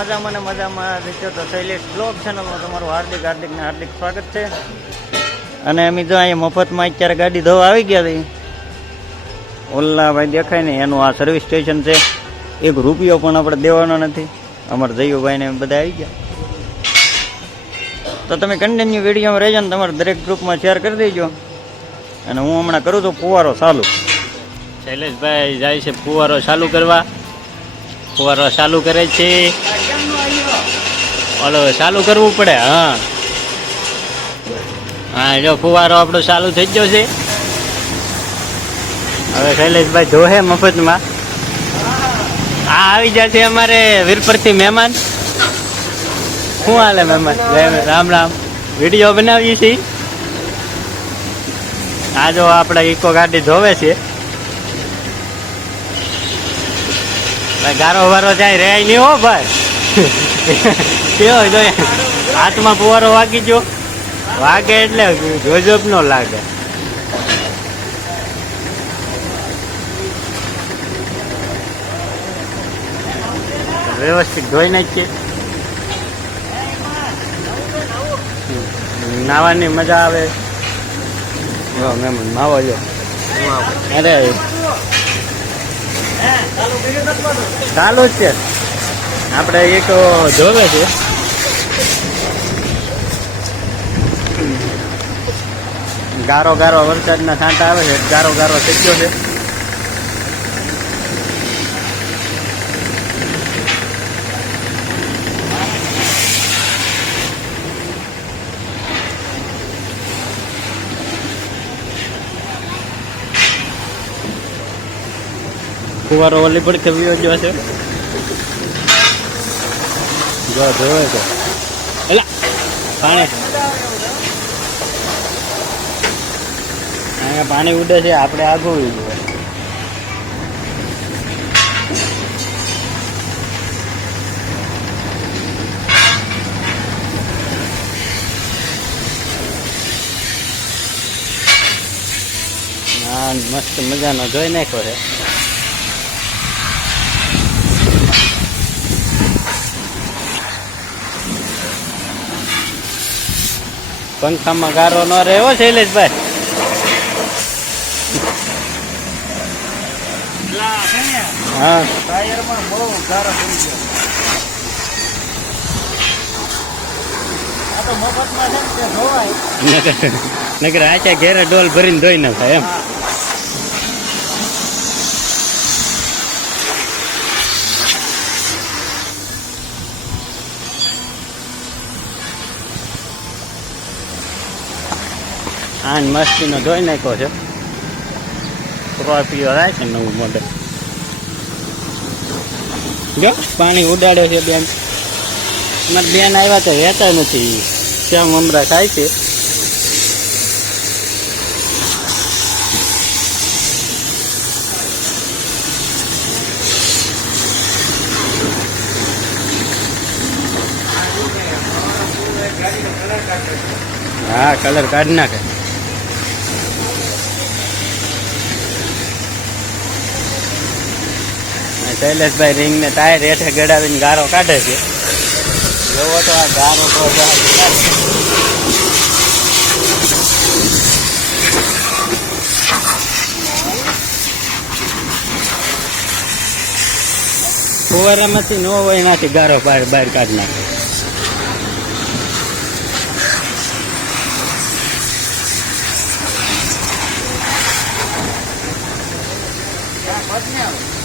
મજામાં ને મજામાં રીચો તો શૈલેષ બ્લોગ ચેનલમાં તમારું હાર્દિક હાર્દિક ને હાર્દિક સ્વાગત છે. અને અમે જો અહીંયા મફતમાં અત્યારે ગાડી ધોવા આવી ગયા હતી ઓલા ભાઈ દેખાય ને, એનું આ સર્વિસ સ્ટેશન છે. એક રૂપિયો પણ આપણે દેવાનો નથી. અમારા જયુભાઈ ને બધા આવી ગયા. તો તમે કન્ટિન્યુ વિડીયોમાં રહેજો ને, તમારા દરેક ગ્રુપમાં શેર કરી દેજો. અને હું હમણાં કરું છું ફુવારો ચાલુ. શૈલેષભાઈ જાય છે ફુવારો ચાલુ કરવા. ફુવારો ચાલુ કરે છે. ઓલો ચાલુ કરવું પડે, હા. હા, જો ફુવારો આપણો ચાલુ થઈ ગયો છે. હવે શૈલેષભાઈ જોહે મફતમાં. આ આવી જશે અમારે વીરપરથી મહેમાન. શું હાલે મહેમાન? જય રામ રામ. વીડિયો બનાવીએ છીએ. આ જો આપણે ઇકો ગાડી ધોવે છે. ગારો વારો જાય રહે નહીં હો, ભાઈ. કેવો તો હાથમાં ફુવારો વાગી ગયો? વાગે એટલે જોજબ નો લાગે. વ્યવસ્થિત ધોઈ નાખીએ. નાવાની મજા આવે. જો મહેમાન નાવો જો. અરે. ચાલુ છે. આપણે એક જોવે છે. ગારો ગારો વરસાદના છાંટા આવે છે, ગારો ગારો થઈ છે. ફુવારો ઓલી પણ થયો ગયો છે. જો જોવે તો. એલા, પાણી. અહીંયા પાણી ઉડે છે, આપણે આગળ જોઈએ મસ્ત મજાનો જોઈ નાખ્યો છે. પંખામાં ગારો ન રહેવો શૈલેષભાઈ. હા. ટાયરમાં બહુ ગારો પડી ગયો નકર નકર આચા ઘેરે ડોલ ભરીને ધોઈ નાખાય એમ. આન મસ્તીનો ધોઈ નાખ્યો છે. સ્કોર્પિયો આવે છે નવું મોડલ જો, પાણી ઉડાડે છે બેન. મત બેન આવ્યા તો રહેતા નથી. કેમ હમરા થાય છે. હા, કલર કાઢી નાખે. શૈલેષભાઈ રીંગને ટાયર હેઠે ગડાવીને ગારો કાઢે છે જોવો તો આ ગારો ફુવારામાંથી નો હોય એનાથી ગારો બહાર બહાર કાઢી નાખે Yeah.